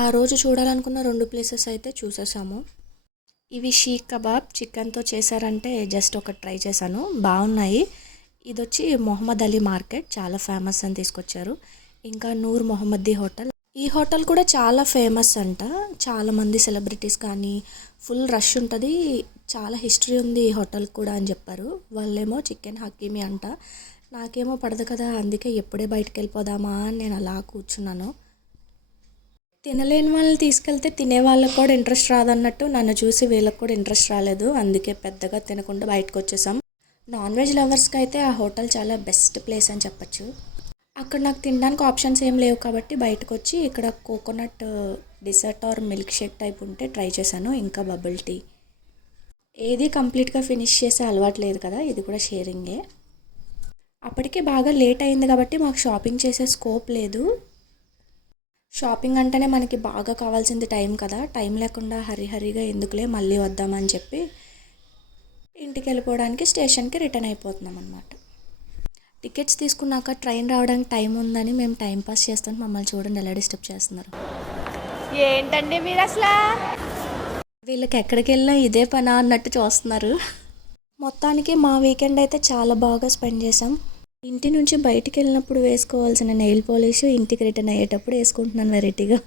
ఆ రోజు చూడాలనుకున్న 2 ప్లేసెస్ అయితే చూసేసాము. ఇవి షీక్ కబాబ్ చికెన్‌తో చేశారంటే జస్ట్ ఒకటి ట్రై చేశాను. బాగున్నాయి. ఇదొచ్చి మొహమ్మద్ అలీ మార్కెట్ చాలా ఫేమస్ అని తీసుకొచ్చారు. ఇంకా నూర్ మొహమ్మదీ హోటల్. ఈ హోటల్ కూడా చాలా ఫేమస్ అంట. చాలామంది సెలబ్రిటీస్ కానీ ఫుల్ రష్ ఉంటుంది. చాలా హిస్టరీ ఉంది ఈ హోటల్కి కూడా అని చెప్పారు. వాళ్ళేమో చికెన్ హకీమి అంట. నాకేమో పడదు కదా, అందుకే ఎప్పుడే బయటకు వెళ్ళిపోదామా అని నేను అలా కూర్చున్నాను. తినలేని వాళ్ళని తీసుకెళ్తే తినే వాళ్ళకి కూడా ఇంట్రెస్ట్ రాదన్నట్టు నన్ను చూసి వీళ్ళకి కూడా ఇంట్రెస్ట్ రాలేదు. అందుకే పెద్దగా తినకుండా బయటకు వచ్చేసాం. నాన్ వెజ్ లవర్స్కి అయితే ఆ హోటల్ చాలా బెస్ట్ ప్లేస్ అని చెప్పచ్చు. అక్కడ నాకు తినడానికి ఆప్షన్స్ ఏం లేవు కాబట్టి బయటకు వచ్చి ఇక్కడ coconut desert are milk shake type ఉంటే ట్రై చేశాను. ఇంకా బబుల్ టీ. ఏది కంప్లీట్గా ఫినిష్ చేసే అలవాటు లేదు కదా, ఇది కూడా షేరింగే. అప్పటికే బాగా లేట్ అయింది కాబట్టి మాకు షాపింగ్ చేసే స్కోప్ లేదు. షాపింగ్ అంటేనే మనకి బాగా కావాల్సింది టైం కదా, టైం లేకుండా హరిహరిగా ఎందుకులే మళ్ళీ వద్దామని చెప్పి ఇంటికి వెళ్ళిపోవడానికి స్టేషన్కి రిటర్న్ అయిపోతున్నాం అనమాట. టికెట్స్ తీసుకున్నాక ట్రైన్ రావడానికి టైం ఉందని మేము టైం పాస్ చేస్తుంటే మమ్మల్ని చూడండి ఎలా డిస్టర్బ్ చేస్తున్నారు. ఏంటండి మీరు అసలు? వీళ్ళకి ఎక్కడికి వెళ్ళినా ఇదే పనా అన్నట్టు చూస్తున్నారు. మొత్తానికి మా వీకెండ్ అయితే చాలా బాగా స్పెండ్ చేసాం. ఇంటి నుంచి బయటికి వెళ్ళినప్పుడు వేసుకోవాల్సిన నెయిల్ పాలిష్ ఇంటికి రిటర్న్ అయ్యేటప్పుడు వేసుకుంటున్నాను వెరైటీగా.